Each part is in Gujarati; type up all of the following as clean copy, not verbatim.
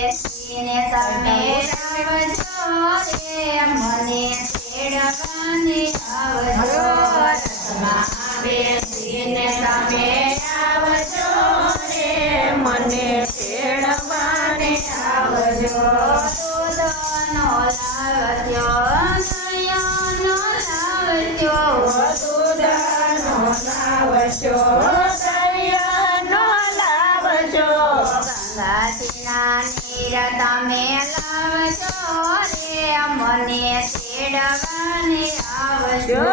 બેસીને તમે આવજો રે મને તેડવાને આવજો રથમાં બેસીને તમે આવજો રે મને તેડવાને આવજો દૂધનો લાવજો દયાનો લાવજો દૂધનો લાવજો દયાનો લાવજો ગંગાજીના નીર તમે લાવજો રે મને તેડવાને આવજો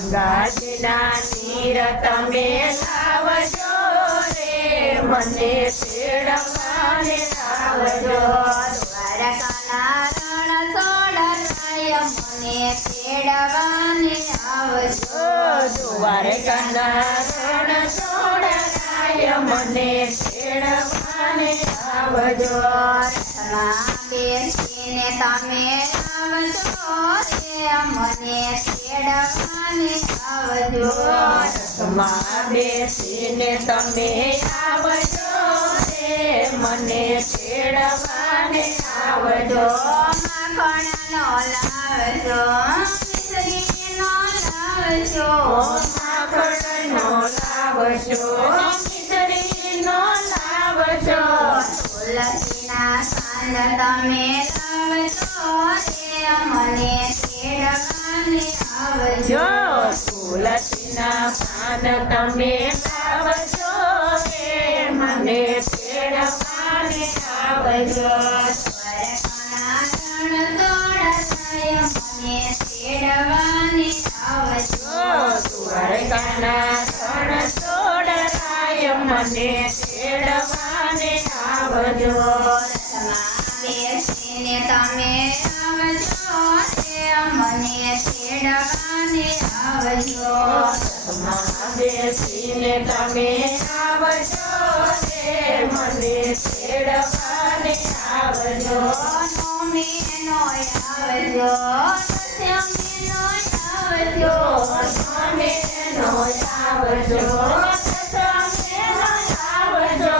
ગંગાજીના નીર તમે લાવજો રે મને તેડવાને આવજો દ્વારકાના રણ સોડરાય મને તેડવાને આવજો દ્વારકાના રણ સોડરાય મને તેડવાને આવજો રથમાં બેસીને તમે આવજો રે મને તેડવાને આવજો રથમાં બેસીને તમે આવજો રે મને તેડવાને આવજો માખણનો લાવજો મિશ્રીનો લાવજો માખણનો લાવજો મિશ્રીનો લાવજો તુલસીના સાંજ તમે લાવજો રે મને તેડવાને આવજો તુલસીના પાન તમે લાવજો રે મને તેડવાને આવજો દ્વારકાના રણ સોડરાય મને તેડવાને આવજો દ્વારકાના રણ સોડરાય મને તેડવાને આવજો રથમાં બેસીને તમે આવજો રે મને તેડવાને આવજો રથમાં બેસીને તમે આવજો રે મને તેડવાને આવજો નવમીનો આવજો દશમીનો આવજો સ્વામીનો આવજો સ્વામીનો આવજો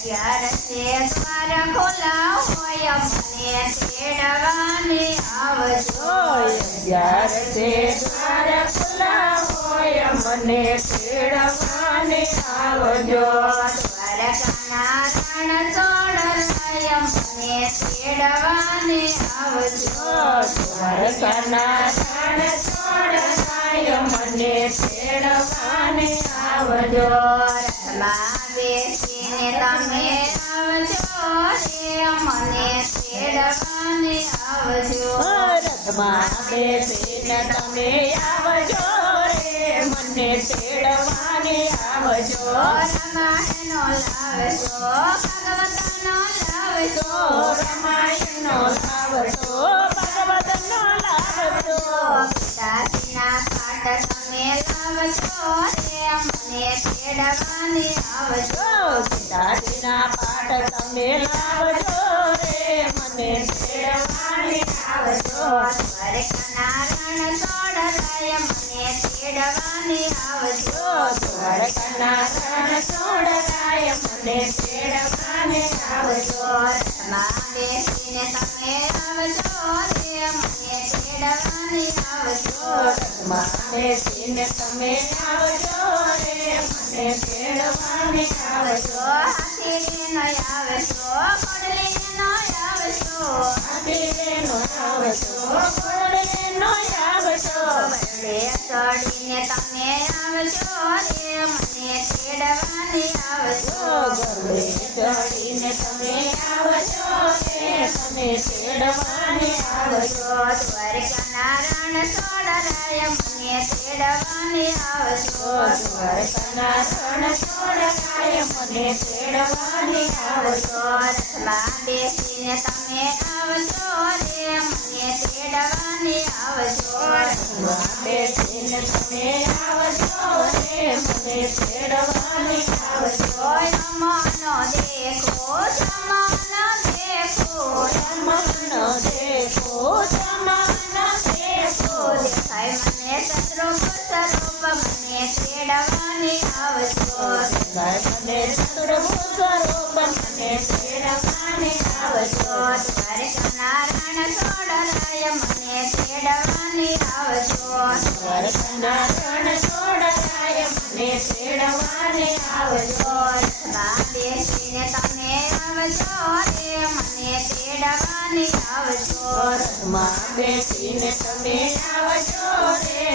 અગિયારસે દ્વાર ખોલા હોય મને તેડવાને આવજો અગિયારસે દ્વાર ખુલ્લા હોય મને તેડવાને આવજો દ્વારકાના રણ સોડરાય મને તેડવાને આવજો દ્વારકાના રણ સોડરાય મને તેડવાને આવજો રથમાં બેસીને તમે આવજો રે મને તેડવાને આવજો રથમાં બેસીને તમે આવજો રે મને તેડવાને આવજો રામાયણનો લાવજો ભાગવતનો લાવજો રામાયણનો લાવજો ભગવતનો લાવજો ગીતાજીના પાઠ તમે લાવજો રે મને તેડવાને આવજો ગીતાજીના પાઠ તમે લાવજો રે મને તેડવાને આવજો દ્વારકાના રણ સોડરાય મને તેડવાને આવજો દ્વારકાના રણ સોડરાય મને તેડવાને આવજો રથમાં બેસીને તમે આવજો રે મને તેડવાને આવજો રથમાં બેસીને તમે આવજો રે મને તેડવાને આવજો હાથીનો આવજો કોડલીનો આવજો હાથીનો આવજો ઘોડીનો આવજો વરડે ચડીને તમે આવજો રે મને તેડવાને આવજો ગરુડે ચડીને તમે આવજો રે મને તેડવાને આવજો દ્વારકાના રણ સોડરાય મને તેડવાને આવજો દ્વારકાના રણ સોડરાય મને તેડવાને આવજો રથમાં બેસીને તમે આવજો રે મને તેડવાને આવજો રથમાં બેસીને તમે આવજો રે મને તેડવાને આવજો રમનો દેખો જમનો દેખો રમણનો દેખો જમાનો દેખો દેખાય મને શત્રુપ સ્વરૂપ મને તેડવાને આવજો મને ચતુર્ભુજ સ્વરૂપ મને તેડવાને આવજો. દ્વારકાના રણ છોડરાય મને તેડવાની આવજો. દ્વારકાના રણ છોડરાય મને તેડવાને આવજો. રથમાં બેસીને તમે આવજો રે મને તેડવાની આવજો. રથમાં બેસીને તમે આવજો રે